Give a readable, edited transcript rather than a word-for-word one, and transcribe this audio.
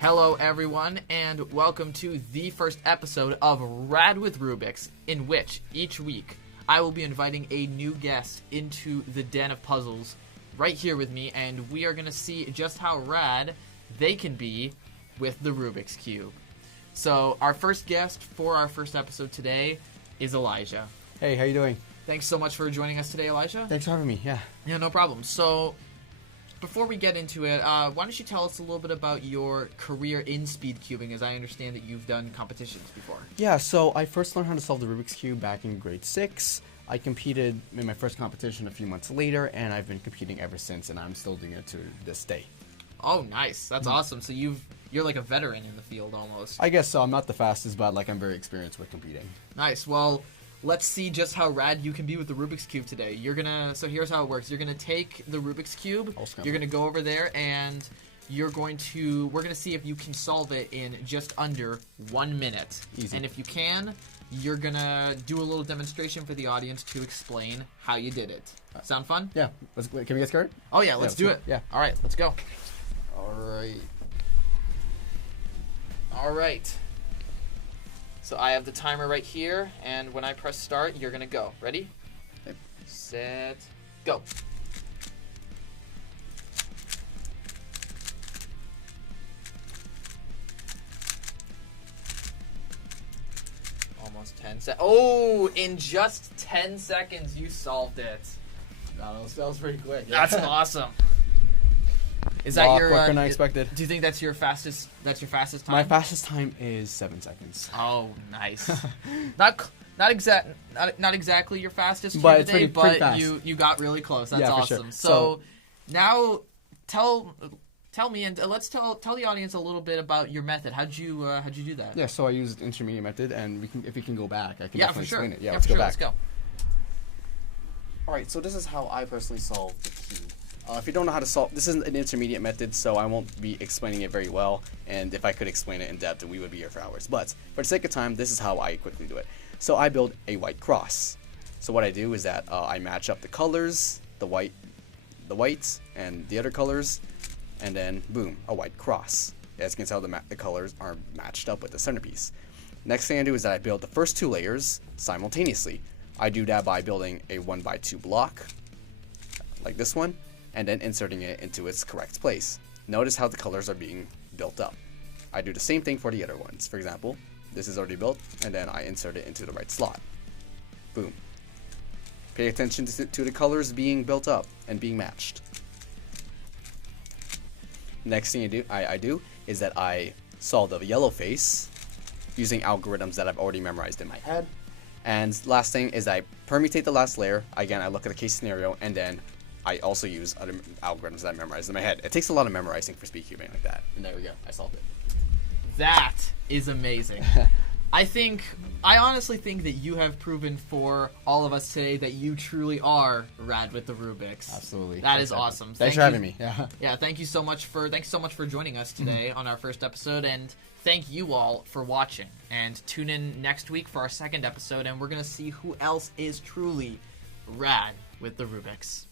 Hello everyone, and welcome to the first episode of Rad with Rubiks, in which each week I will be inviting a new guest into the den of puzzles right here with me, and we are going to see just how rad they can be with the Rubik's Cube. So our first guest for our first episode today is Elijah. Hey, how you doing? Thanks so much for joining us today, Elijah. Thanks for having me, yeah. Yeah, no problem. So before we get into it, why don't you tell us a little bit about your career in speed cubing, as I understand that you've done competitions before. Yeah, so I first learned how to solve the Rubik's Cube back in grade 6. I competed in my first competition a few months later, and I've been competing ever since, and I'm still doing it to this day. Oh, nice. That's awesome. So you're like a veteran in the field almost. I guess so. I'm not the fastest, but I'm very experienced with competing. Nice. Well, let's see just how rad you can be with the Rubik's Cube today. So here's how it works. You're gonna take the Rubik's Cube. You're gonna go over there, and we're gonna see if you can solve it in just under 1 minute. Easy. And if you can, you're gonna do a little demonstration for the audience to explain how you did it. Sound fun? Yeah. Can we get started? Oh yeah, let's do it. Yeah. All right, let's go. All right. So I have the timer right here, and when I press start, you're gonna go. Ready? Okay. Set, go. Almost 10 seconds. Oh, in just 10 seconds, you solved it. That was pretty quick. That's awesome. Is Wow, that your quicker than I expected. Do you think that's your fastest? That's your fastest time? My fastest time is 7 seconds. Oh, nice. not exactly your fastest cube But it's today, pretty but fast. you got really close. That's Yeah, for awesome. sure. So now tell me, and let's tell the audience a little bit about your method. How'd you do that? Yeah, so I used intermediate method, and if we can go back, I can definitely explain it. Yeah, let's go back. Let's go. Alright, so this is how I personally solve the cube. If you don't know how to solve, this is an intermediate method, so I won't be explaining it very well, and if I could explain it in depth, we would be here for hours. But for the sake of time, this is how I quickly do it. So I build a white cross. So what I do is that I match up the colors, the white and the other colors, and then boom, a white cross. As you can tell, the colors are matched up with the centerpiece. Next thing I do is that I build the first 2 layers simultaneously. I do that by building a 1x2 block, like this one, and then inserting it into its correct place. Notice how the colors are being built up. I do the same thing for the other ones. For example, this is already built, and then I insert it into the right slot. Boom. Pay attention to the colors being built up and being matched. Next thing I do is that I solve the yellow face using algorithms that I've already memorized in my head. And last thing is I permutate the last layer. Again, I look at the case scenario, and then I also use other algorithms that I memorized in my head. It takes a lot of memorizing for speed cubing like that. And there we go. I solved it. That is amazing. I honestly think that you have proven for all of us today that you truly are rad with the Rubiks. Absolutely. That is awesome. Thanks for having me. Yeah. Yeah, thanks so much for joining us today on our first episode, and thank you all for watching. And tune in next week for our second episode, and we're going to see who else is truly rad with the Rubiks.